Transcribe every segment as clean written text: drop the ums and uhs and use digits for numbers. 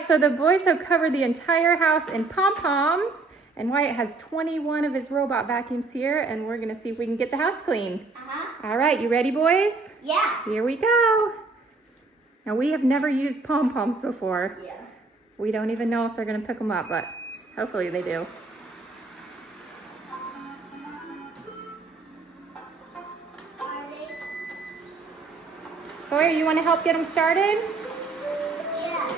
right, so the boys have covered the entire house in pom-poms, and Wyatt has 21 of his robot vacuums here, and we're gonna see if we can get the house clean. All right, you ready, boys? Yeah. Here we go. Now, we have never used pom-poms before. Yeah. We don't even know if they're gonna pick them up, but hopefully they do. Sawyer, you wanna help get them started? Yeah.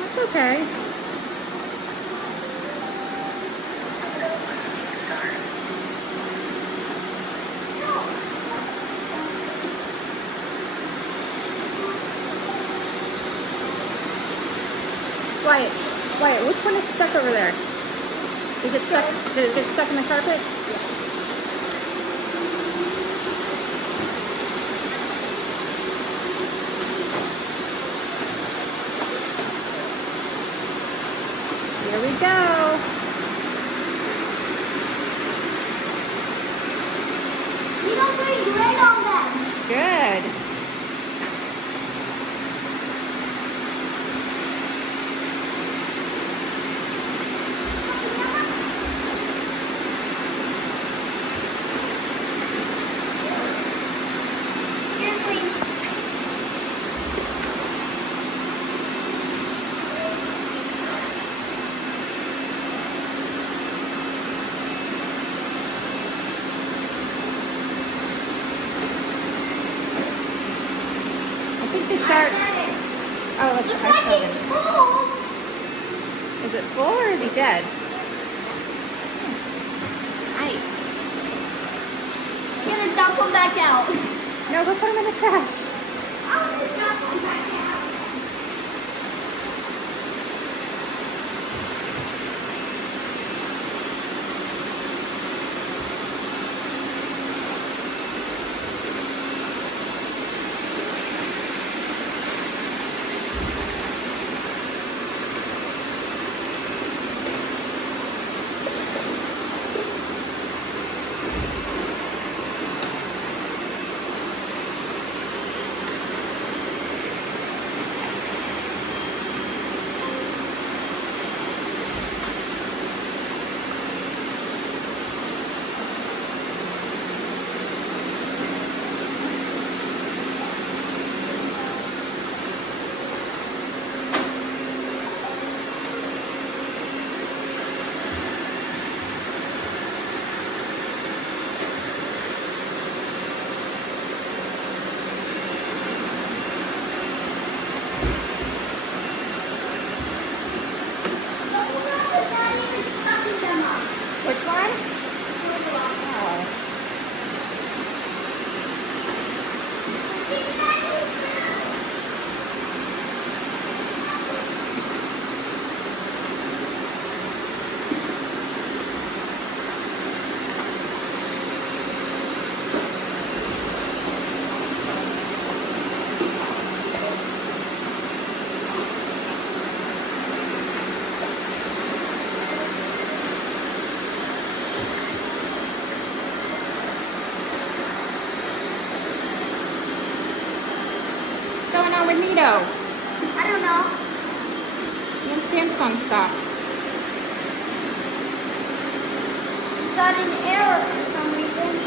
That's okay. Wyatt, which one is stuck over there? Did it get stuck in the carpet? Here we go. You don't put grit on them. Good. I think the shark. Oh, Looks like it's full. Is it full or is he dead? Nice. I'm gonna dump them back out. No, go put him in the trash. I'm gonna dump them back out. Which one? Oh. What's going on with Nito? I don't know. He and Samsung stopped. Got an error for some reason.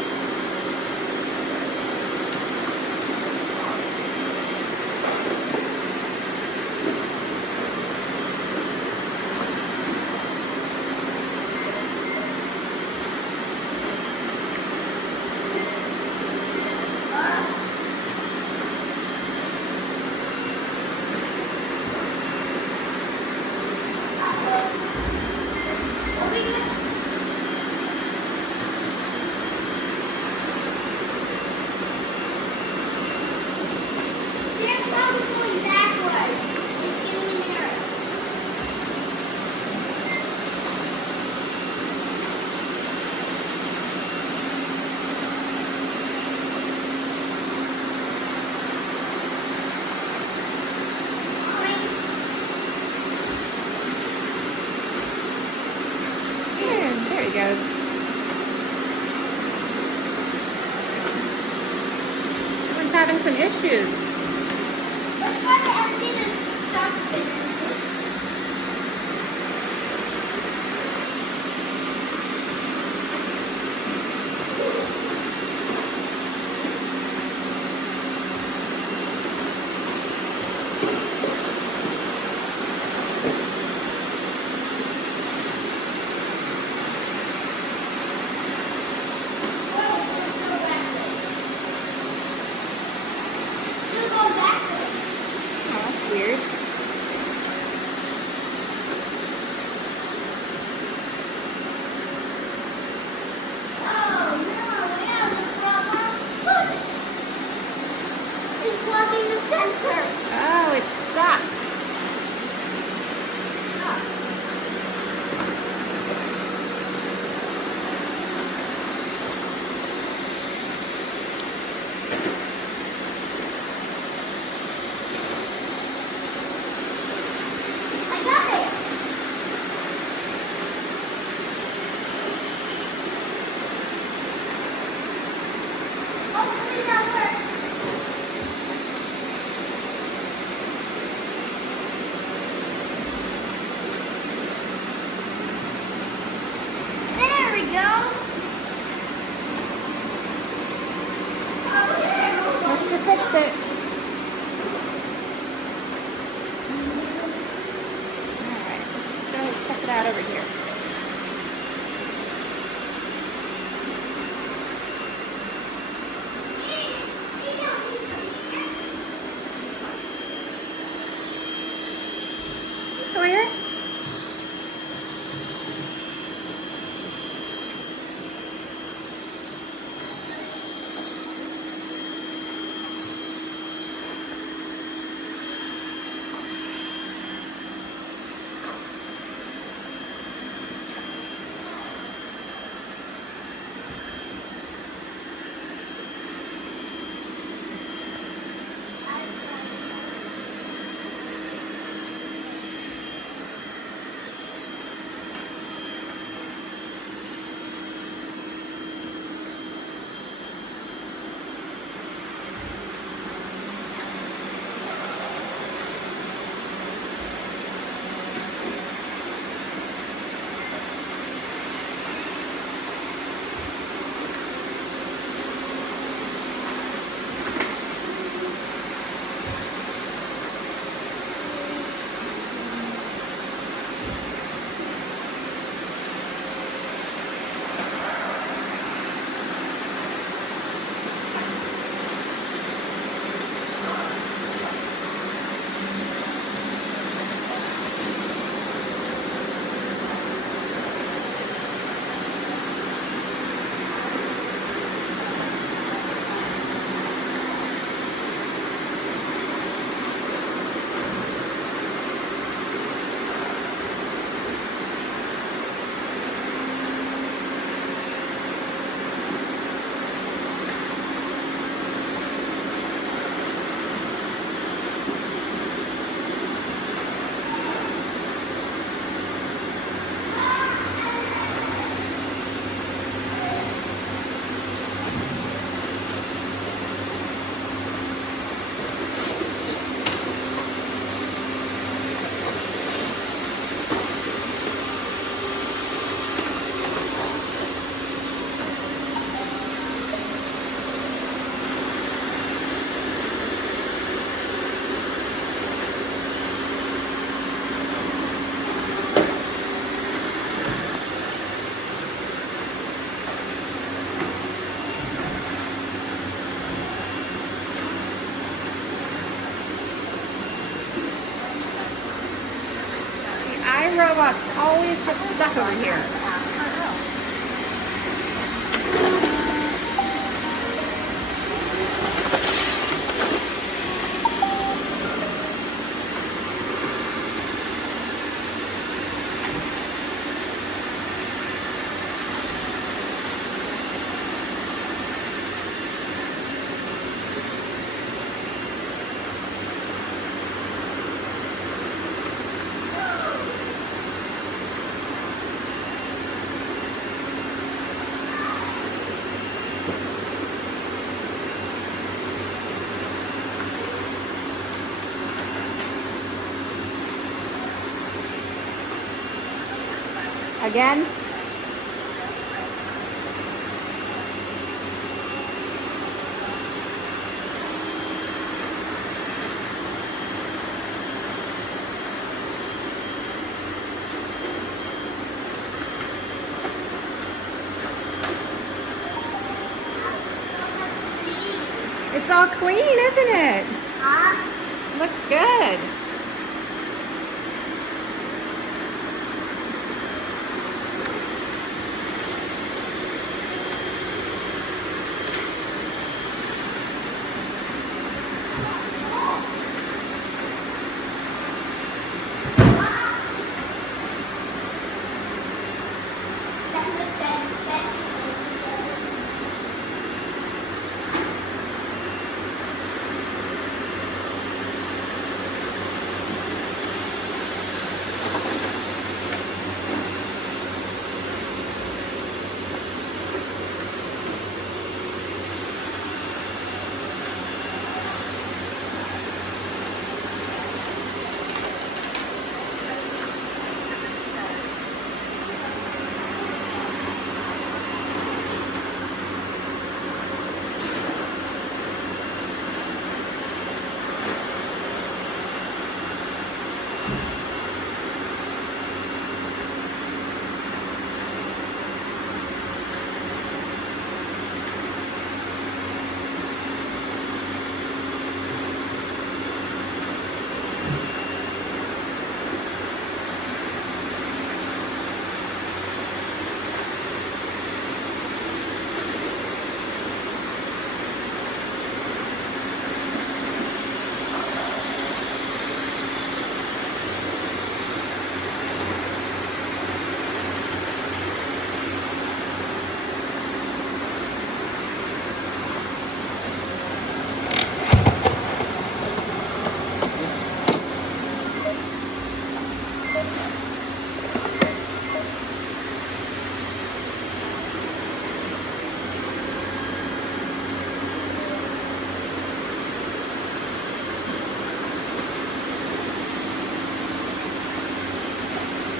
having some issues. Let's try to empty the dustbin. Still going backwards. Oh, that's weird. Oh no, we have a problem. Look! It's blocking the sensor. Oh, it's stuck. I got it. Hopefully that works. There we go. Oh, there. Let's just fix it. Alright, let's go check it out over here. Sawyer? iRobots always get stuck over here. Again? It's all clean, isn't it? Looks good.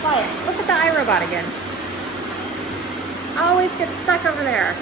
Wyatt, look at the iRobot again. Always gets stuck over there.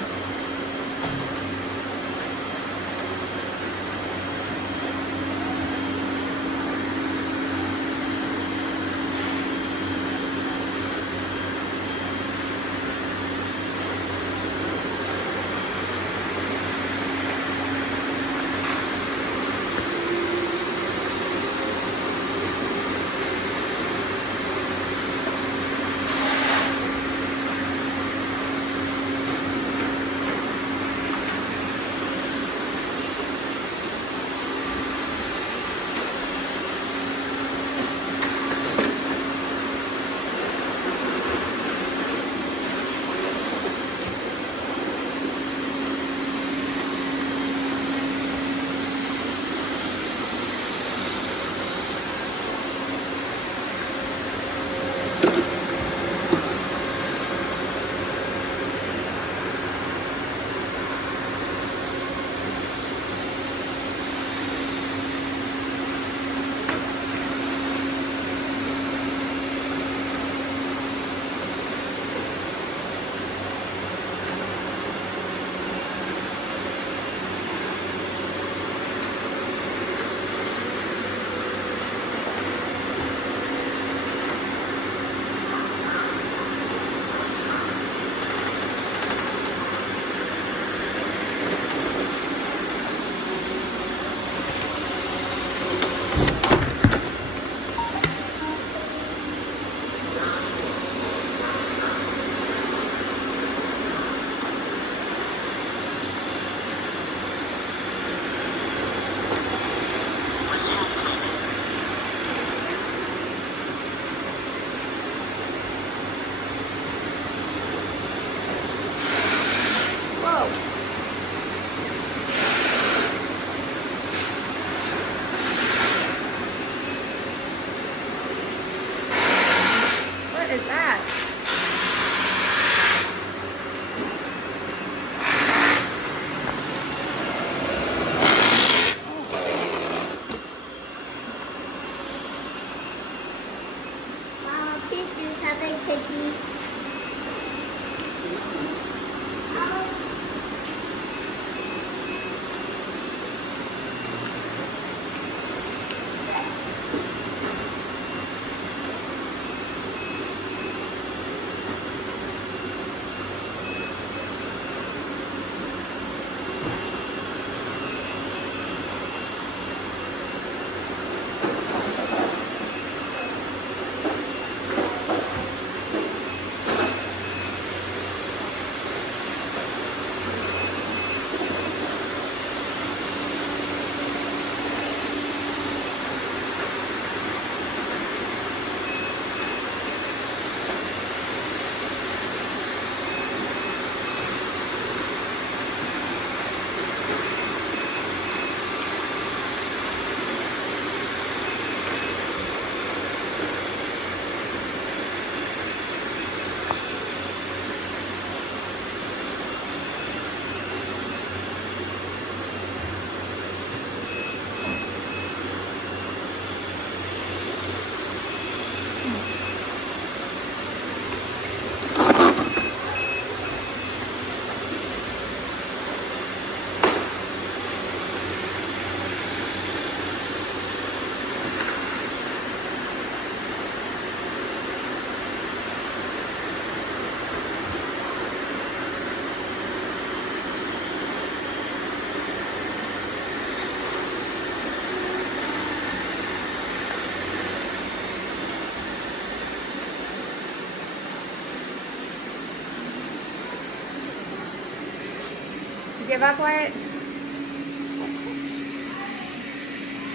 give up, Wyatt?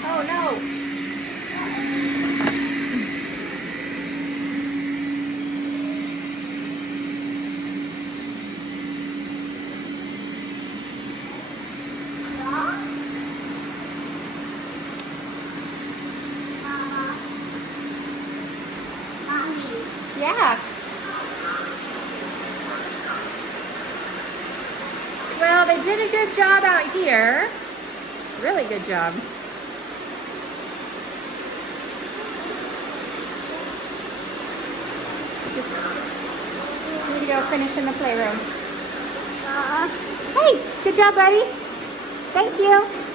Oh no. Yeah. Well, they did a good job out here. Really good job. Just need to go finish in the playroom. Hey, good job, buddy. Thank you.